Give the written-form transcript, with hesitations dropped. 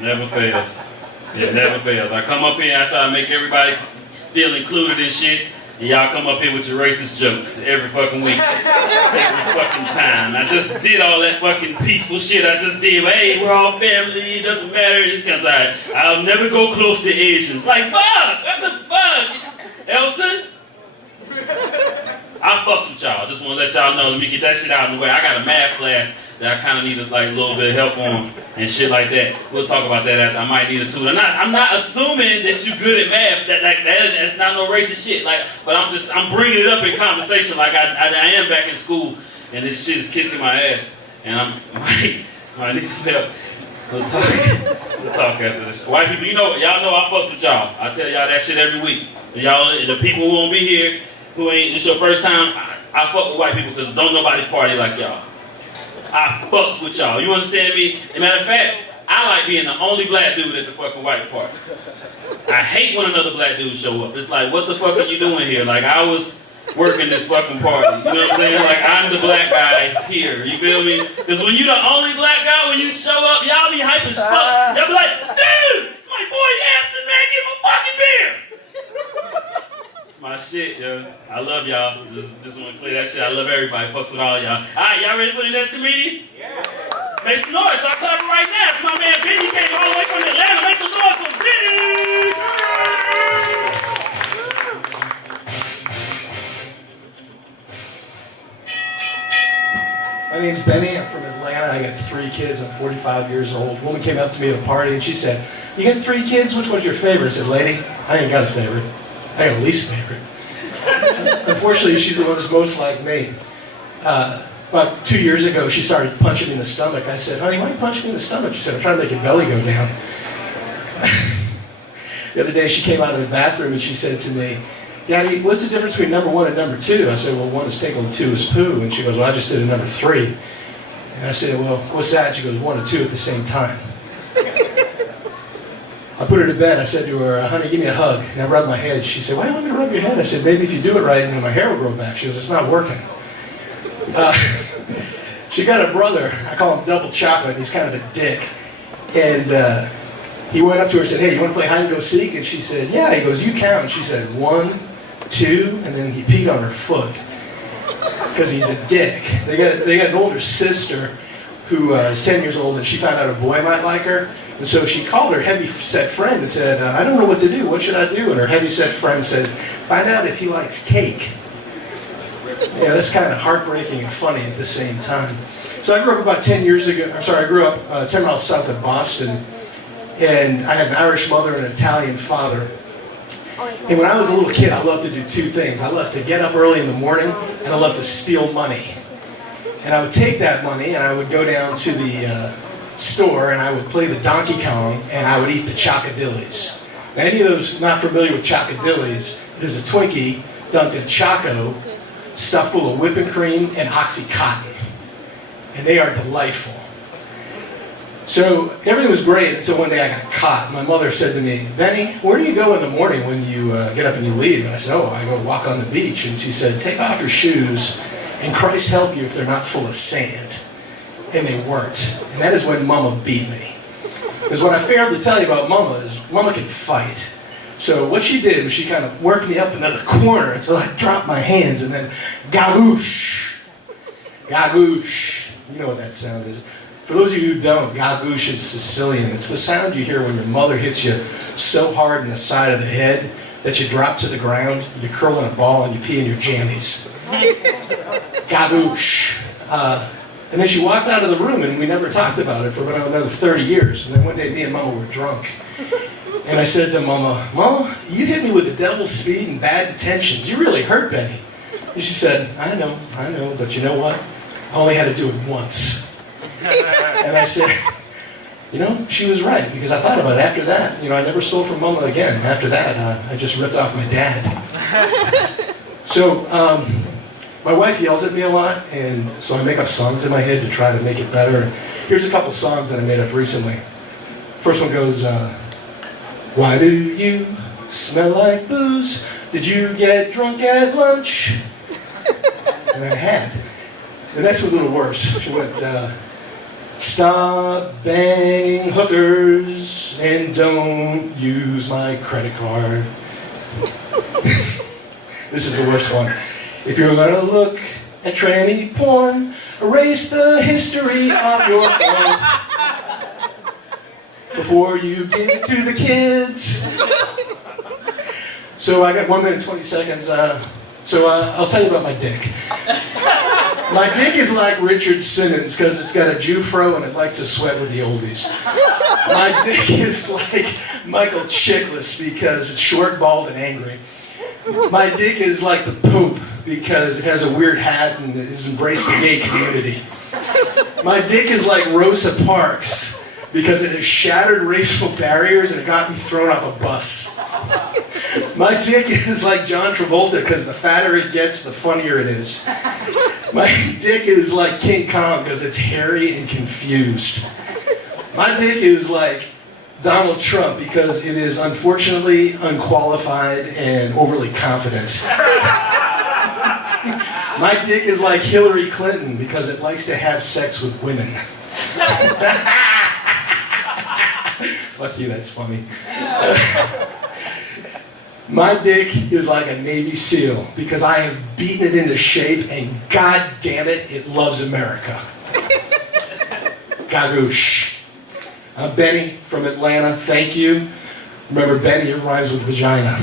Never fails. It never fails. I come up here and I try to make everybody feel included in shit. And y'all come up here with your racist jokes every fucking week. Every fucking time. I just did all that fucking peaceful shit I just did. Hey, we're all family, it doesn't matter. This kind of like, I'll never go close to Asians. Like, fuck! What the fuck? Elson? I fucks with y'all. Just want to let y'all know. Let me get that shit out of the way. I got a math class that I kind of need a little bit of help on and shit like that. We'll talk about that after. I might need a tutor. I'm not assuming that you're good at math. That's not no racist shit. But I'm bringing it up in conversation like I am back in school, and this shit is kicking my ass, and I need some help. We'll talk after this. White people, y'all know I fucks with y'all. I tell y'all that shit every week. Y'all, the people who won't be here, who ain't, this your first time, I fuck with white people because don't nobody party like y'all. I fucks with y'all. You understand me? As a matter of fact, I like being the only black dude at the fucking white party. I hate when another black dude show up. It's like, what the fuck are you doing here? Like, I was working this fucking party. You know what I'm saying? Like, I'm the black guy here. You feel me? Because when you the only black guy, when you show up, y'all be hype as fuck. Y'all be like, dude, it's my boy Anson, man. Give him a fucking beer. My shit, yo. I love y'all. Just want to clear that shit. I love everybody. Fucks with all y'all. Alright, y'all ready for the next comedian? Yeah. Make some noise. Start clapping right now. It's my man Benny. He came all the way from Atlanta. Make some noise for Benny. My name's Benny. I'm from Atlanta. I got 3 kids. I'm 45 years old. A woman came up to me at a party and she said, "You got 3 kids? Which one's your favorite?" I said, "Lady, I ain't got a favorite. I got a least favorite." Unfortunately, she's the one that's most like me. About 2 years ago, she started punching me in the stomach. I said, "Honey, why are you punching me in the stomach?" She said, "I'm trying to make your belly go down." The other day, she came out of the bathroom and she said to me, "Daddy, what's the difference between number 1 and number 2? I said, "Well, 1 is tickle and 2 is poo." And she goes, "Well, I just did a number 3. And I said, "Well, what's that?" She goes, 1 and 2 at the same time. I put her to bed. I said to her, "Honey, give me a hug." And I rubbed my head. She said, "Why do you want me to rub your head?" I said, "Maybe if you do it right, my hair will grow back." She goes, "It's not working." She got a brother. I call him Double Chocolate. He's kind of a dick. And he went up to her and said, "Hey, you want to play hide and go seek?" And she said, "Yeah." He goes, "You count." And she said, 1, 2, and then he peed on her foot because he's a dick. They got an older sister who is 10 years old, and she found out a boy might like her. And so she called her heavy-set friend and said, "I don't know what to do. What should I do?" And her heavy-set friend said, "Find out if he likes cake." Yeah, that's kind of heartbreaking and funny at the same time. So I grew up about 10 years ago. I grew up 10 miles south of Boston, and I had an Irish mother and an Italian father. And when I was a little kid, I loved to do 2 things. I loved to get up early in the morning, and I loved to steal money. And I would take that money, and I would go down to the store, and I would play the Donkey Kong, and I would eat the Chocodillies. Now, any of those not familiar with Chocodillies, it is a Twinkie dunked in Choco, stuffed full of whipping cream and Oxycontin. And they are delightful. So everything was great until one day I got caught. My mother said to me, "Benny, where do you go in the morning when you get up and you leave?" And I said, "Oh, I go walk on the beach." And she said, "Take off your shoes, and Christ help you if they're not full of sand." And they weren't. And that is when Mama beat me. Because what I failed to tell you about Mama is Mama can fight. So what she did was she kind of worked me up into the corner until I dropped my hands, and then gagoosh. Gagoosh. You know what that sound is. For those of you who don't, gagoosh is Sicilian. It's the sound you hear when your mother hits you so hard in the side of the head that you drop to the ground, you curl in a ball, and you pee in your jammies. Gagoosh. And then she walked out of the room, and we never talked about it for about another 30 years. And then one day, me and Mama were drunk. And I said to Mama, "Mama, you hit me with the devil's speed and bad intentions. You really hurt Benny." And she said, I know, but you know what? I only had to do it once." And I said, she was right, because I thought about it after that. I never stole from Mama again. After that, I just ripped off my dad. So, my wife yells at me a lot, and so I make up songs in my head to try to make it better. And here's a couple songs that I made up recently. First one goes, "Why do you smell like booze? Did you get drunk at lunch?" And I had. The next one's a little worse. She went, Stop banging hookers and don't use my credit card. This is the worst one. If you're gonna look at tranny porn, erase the history off your phone before you give it to the kids. So I got 1 minute 20 seconds. I'll tell you about my dick. My dick is like Richard Simmons because it's got a Jew fro and it likes to sweat with the oldies. My dick is like Michael Chiklis because it's short, bald, and angry. My dick is like the Pope because it has a weird hat and is embraced the gay community. My dick is like Rosa Parks because it has shattered racial barriers and it got me thrown off a bus. My dick is like John Travolta because the fatter it gets, the funnier it is. My dick is like King Kong because it's hairy and confused. My dick is like Donald Trump because it is unfortunately unqualified and overly confident. My dick is like Hillary Clinton because it likes to have sex with women. Fuck you, that's funny. My dick is like a Navy SEAL because I have beaten it into shape and god damn it, it loves America. Gagoosh. I'm Benny from Atlanta, thank you. Remember, Benny, it rhymes with vagina.